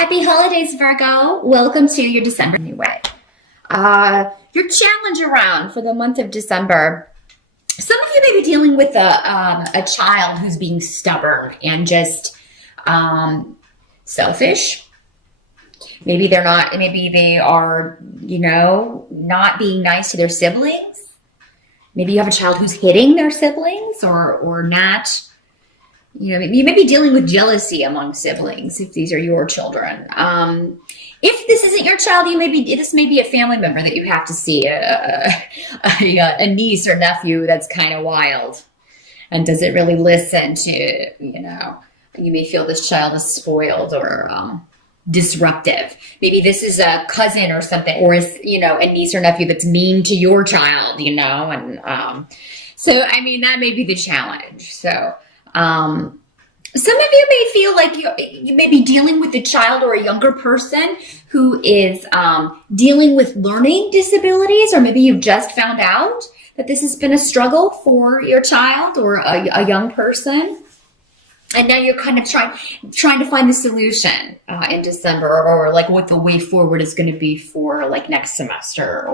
Happy holidays, Virgo. Welcome to your December anyway. Your challenge around for the month of December. Some of you may be dealing with a child who's being stubborn and just selfish. Maybe they're not, maybe they are, not being nice to their siblings. Maybe you have a child who's hitting their siblings or not. You may be dealing with jealousy among siblings if these are your children. If this isn't your child, this may be a family member that you have to see, a niece or nephew that's kind of wild and doesn't really listen to, you may feel this child is spoiled or disruptive. Maybe this is a cousin or something, or a niece or nephew that's mean to your child, so that may be the challenge. So some of you may feel like you may be dealing with a child or a younger person who is dealing with learning disabilities, or maybe you've just found out that this has been a struggle for your child or a young person. And now you're kind of trying to find the solution in December, or like what the way forward is going to be for like next semester,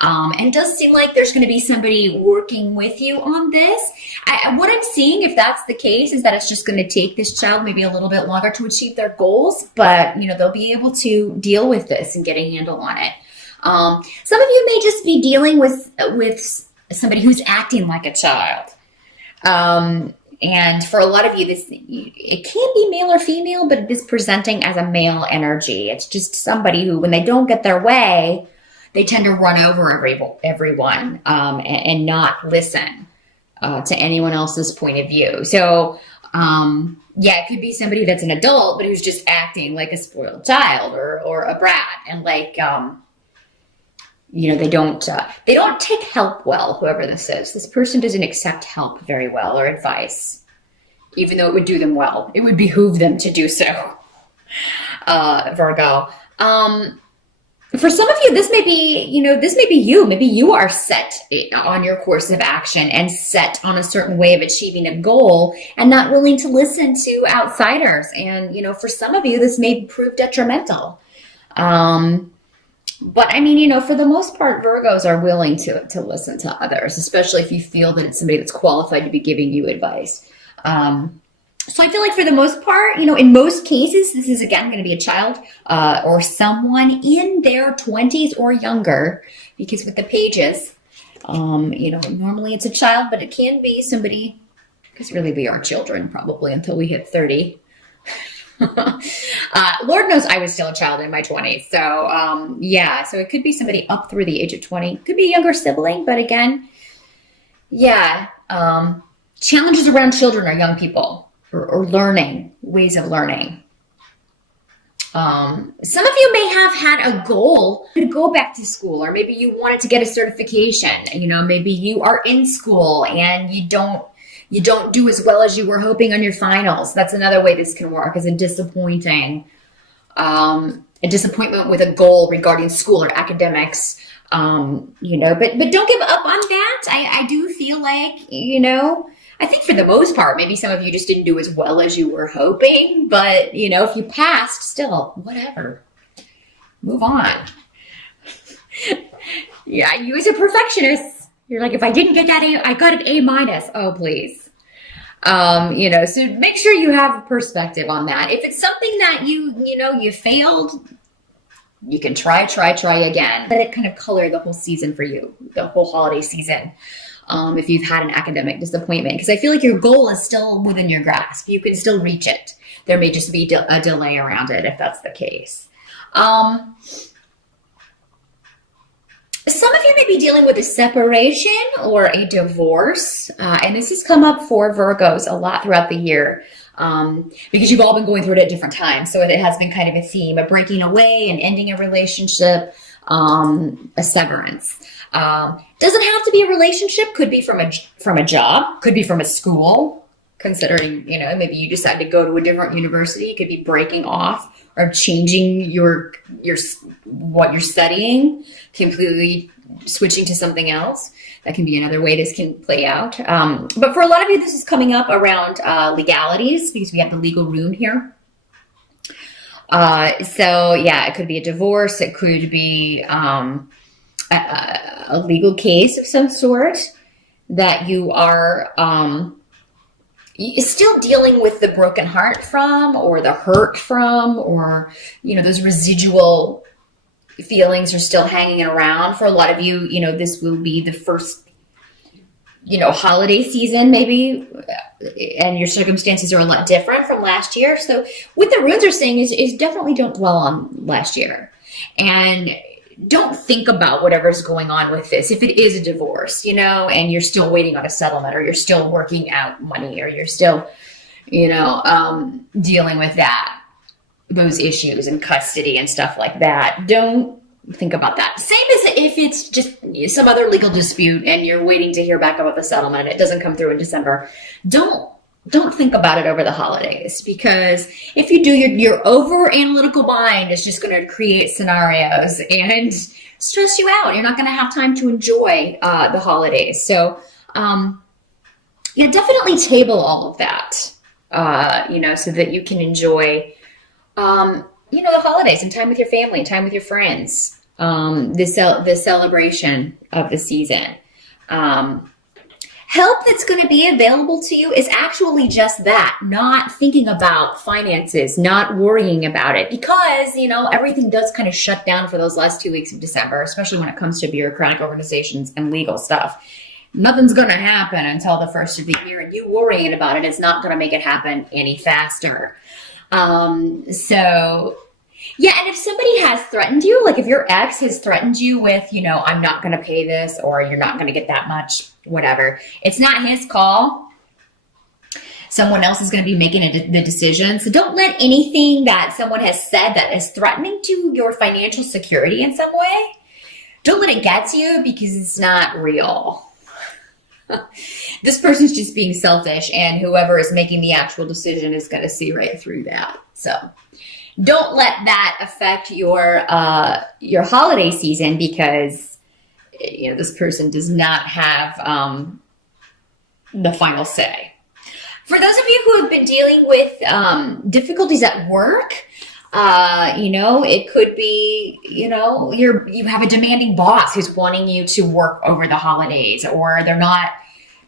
and it does seem like there's going to be somebody working with you on this. What I'm seeing, if that's the case, is that it's just going to take this child maybe a little bit longer to achieve their goals, but they'll be able to deal with this and get a handle on it. Some of you may just be dealing with somebody who's acting like a child. And for a lot of you, it can be male or female, but it is presenting as a male energy. It's just somebody who, when they don't get their way, they tend to run over everyone and not listen to anyone else's point of view. So, it could be somebody that's an adult, but who's just acting like a spoiled child or a brat, and they don't take help well, whoever this is. This person doesn't accept help very well or advice, even though it would do them well. It would behoove them to do so, Virgo. For some of you, this may be you. Maybe you are set on your course of action and set on a certain way of achieving a goal and not willing to listen to outsiders. And, for some of you, this may prove detrimental. But for the most part, Virgos are willing to listen to others, especially if you feel that it's somebody that's qualified to be giving you advice. So I feel like for the most part, in most cases, this is again going to be a child or someone in their 20s or younger, because with the pages, normally it's a child, but it can be somebody, because really we are children probably until we hit 30. Lord knows I was still a child in my 20s. So, so it could be somebody up through the age of 20. Could be a younger sibling, but again, challenges around children or young people or learning, ways of learning. Some of you may have had a goal to go back to school, or maybe you wanted to get a certification. Maybe you are in school and you don't do as well as you were hoping on your finals. That's another way this can work, is a disappointment with a goal regarding school or academics. But don't give up on that. I do feel like, I think for the most part, maybe some of you just didn't do as well as you were hoping, but if you passed, still, whatever, move on. You as a perfectionist, you're like, if I didn't get that A, I got an A-. Oh, please. So make sure you have a perspective on that. If it's something that you failed, you can try again. Let it kind of color the whole season for you, the whole holiday season. If you've had an academic disappointment, because I feel like your goal is still within your grasp. You can still reach it. There may just be a delay around it if that's the case. Some of you may be dealing with a separation or a divorce, and this has come up for Virgos a lot throughout the year, because you've all been going through it at different times. So it has been kind of a theme of breaking away and ending a relationship, a severance. Doesn't have to be a relationship. Could be from a job. Could be from a school. Considering maybe you decide to go to a different university. It could be breaking off or changing your what you're studying, completely switching to something else. That can be another way this can play out. But for a lot of you, this is coming up around legalities, because we have the legal rune here. So yeah, it could be a divorce. It could be a legal case of some sort that you are still dealing with the broken heart from, or the hurt from, or those residual feelings are still hanging around. For a lot of you, this will be the first holiday season maybe, and your circumstances are a lot different from last year. So what the runes are saying is definitely don't dwell on last year, and don't think about whatever's going on with this. If it is a divorce, and you're still waiting on a settlement, or you're still working out money, or you're still, dealing with those issues and custody and stuff like that, don't think about that. Same as if it's just some other legal dispute and you're waiting to hear back about the settlement and it doesn't come through in December. Don't think about it over the holidays, because if you do, your over analytical mind is just going to create scenarios and stress you out. You're not going to have time to enjoy the holidays. So, definitely table all of that, so that you can enjoy, the holidays and time with your family, time with your friends, the celebration of the season. Help that's going to be available to you is actually just that, not thinking about finances, not worrying about it, because, everything does kind of shut down for those last 2 weeks of December, especially when it comes to bureaucratic organizations and legal stuff. Nothing's going to happen until the first of the year, and you worrying about it is not going to make it happen any faster. Yeah, and if somebody has threatened you, like if your ex has threatened you with, I'm not going to pay this, or you're not going to get that much, whatever, it's not his call. Someone else is going to be making the decision. So don't let anything that someone has said that is threatening to your financial security in some way, don't let it get to you, because it's not real. This person's just being selfish, and whoever is making the actual decision is going to see right through that. So don't let that affect your holiday season, because this person does not have the final say. For those of you who have been dealing with difficulties at work, it could be, you have a demanding boss who's wanting you to work over the holidays, or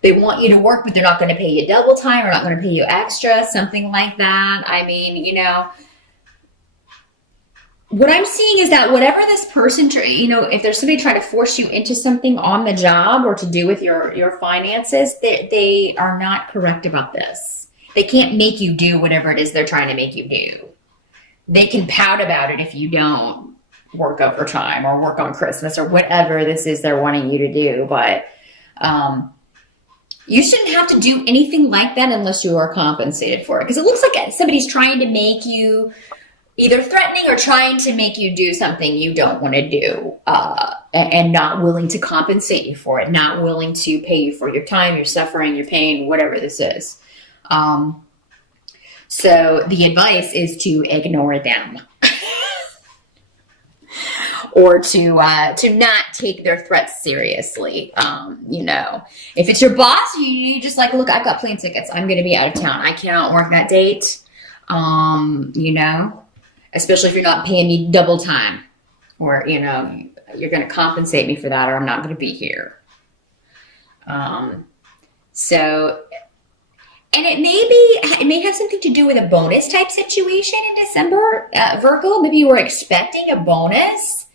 they want you to work, but they're not going to pay you double time, or not going to pay you extra, something like that. I mean, what I'm seeing is that whatever this person, if there's somebody trying to force you into something on the job or to do with your finances, they are not correct about this. They can't make you do whatever it is they're trying to make you do. They can pout about it if you don't work overtime or work on Christmas or whatever this is they're wanting you to do. But you shouldn't have to do anything like that unless you are compensated for it. Because it looks like somebody's trying to make you, either threatening or trying to make you do something you don't want to do, and not willing to compensate you for it, not willing to pay you for your time, your suffering, your pain, whatever this is. So the advice is to ignore them. Or to not take their threats seriously. If it's your boss, you just like, look, I've got plane tickets. I'm going to be out of town. I cannot work that date. Especially if you're not paying me double time, or, you're going to compensate me for that, or I'm not going to be here. And it may have something to do with a bonus type situation in December, Virgo. Maybe you were expecting a bonus,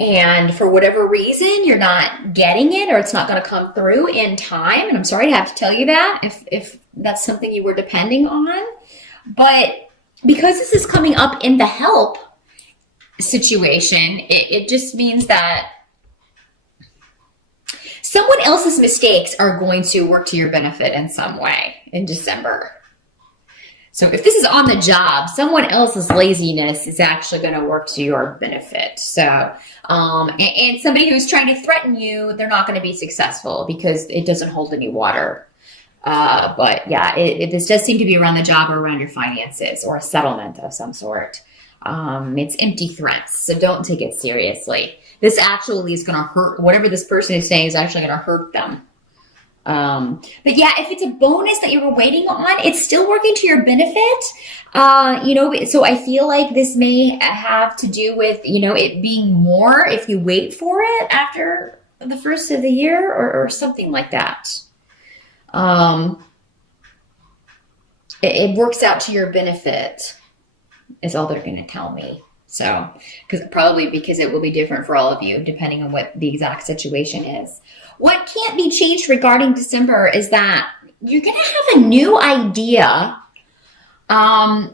and for whatever reason, you're not getting it, or it's not going to come through in time. And I'm sorry to have to tell you that if that's something you were depending on. But because this is coming up in the help situation, it just means that someone else's mistakes are going to work to your benefit in some way in December. So if this is on the job, someone else's laziness is actually going to work to your benefit. So, and somebody who's trying to threaten you, they're not going to be successful because it doesn't hold any water. But yeah, this does seem to be around the job or around your finances or a settlement of some sort. It's empty threats, so don't take it seriously. This actually is going to hurt. Whatever this person is saying is actually going to hurt them. But yeah, if it's a bonus that you were waiting on, it's still working to your benefit. So I feel like this may have to do with, it being more if you wait for it after the first of the year or something like that. It works out to your benefit is all they're going to tell me. So, because it will be different for all of you, depending on what the exact situation is. What can't be changed regarding December is that you're going to have a new idea. And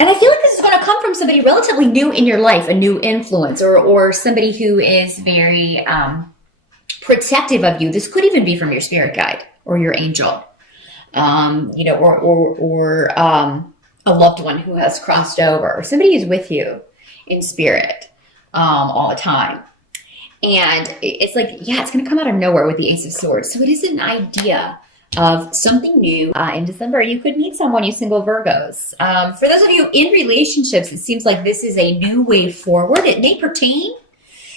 I feel like this is going to come from somebody relatively new in your life, a new influence, or somebody who is very protective of you. This could even be from your spirit guide or your angel, or a loved one who has crossed over. Somebody is with you in spirit all the time. And it's like, yeah, it's going to come out of nowhere with the Ace of Swords. So it is an idea of something new in December. You could meet someone, you single Virgos. For those of you in relationships, it seems like this is a new way forward. It may pertain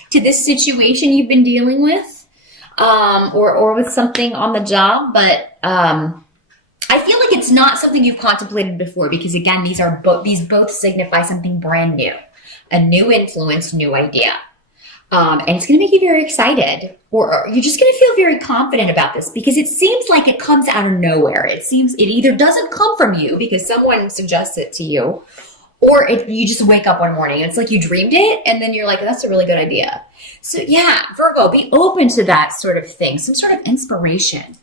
to this situation you've been dealing with, or with something on the job, but I feel like it's not something you've contemplated before, because again, these both signify something brand new, a new influence, new idea. And it's going to make you very excited, or you're just going to feel very confident about this, because it seems like it comes out of nowhere. It seems it either doesn't come from you because someone suggests it to you, or you just wake up one morning and it's like you dreamed it, and then you're like, that's a really good idea. So yeah, Virgo, be open to that sort of thing, some sort of inspiration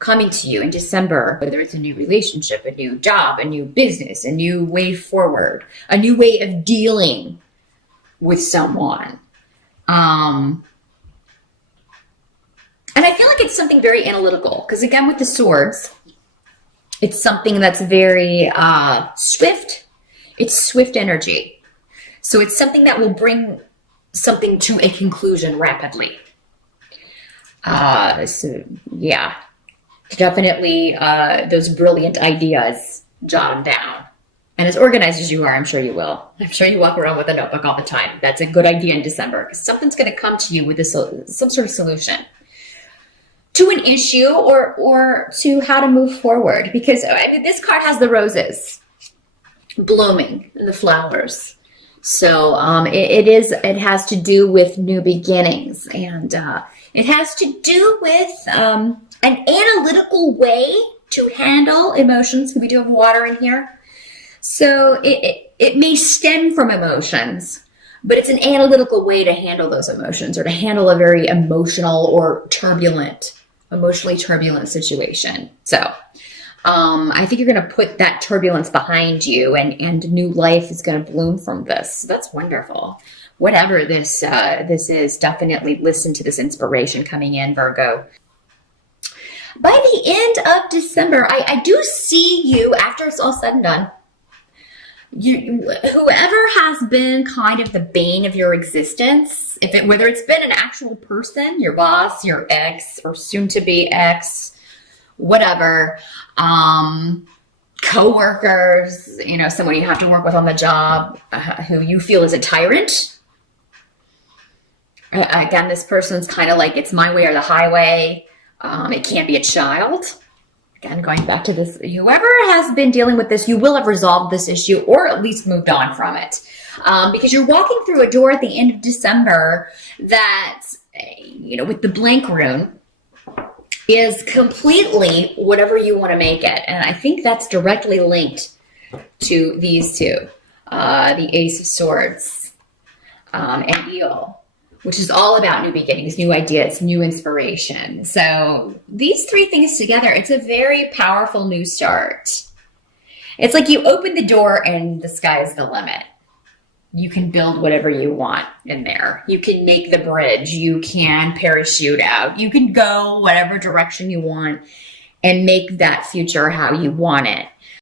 coming to you in December, whether it's a new relationship, a new job, a new business, a new way forward, a new way of dealing with someone. And I feel like it's something very analytical, because again, with the swords, it's something that's very swift. It's swift energy. So it's something that will bring something to a conclusion rapidly. So yeah, definitely those brilliant ideas, jot them down. And as organized as you are, I'm sure you will. I'm sure you walk around with a notebook all the time. That's a good idea in December, because something's going to come to you with some sort of solution to an issue, or to how to move forward. Because this card has the roses blooming and the flowers. So it has to do with new beginnings, and it has to do with an analytical way to handle emotions. We do have water in here. So it may stem from emotions, but it's an analytical way to handle those emotions, or to handle a very emotional or emotionally turbulent situation. So I think you're going to put that turbulence behind you, and new life is going to bloom from this. So that's wonderful. Whatever this is, definitely listen to this inspiration coming in, Virgo. By the end of December, I do see you, after it's all said and done, whoever has been kind of the bane of your existence, whether it's been an actual person, your boss, your ex, or soon to be ex, whatever, co-workers, someone you have to work with on the job, who you feel is a tyrant. Again, this person's kind of like, it's my way or the highway. It can't be a child. Again, going back to this, whoever has been dealing with this, you will have resolved this issue, or at least moved on from it. Because you're walking through a door at the end of December that, with the blank rune, is completely whatever you want to make it. And I think that's directly linked to these two, the Ace of Swords and Eel, which is all about new beginnings, new ideas, new inspiration. So these three things together, it's a very powerful new start. It's like you open the door and the sky's the limit. You can build whatever you want in there. You can make the bridge. You can parachute out. You can go whatever direction you want and make that future how you want it.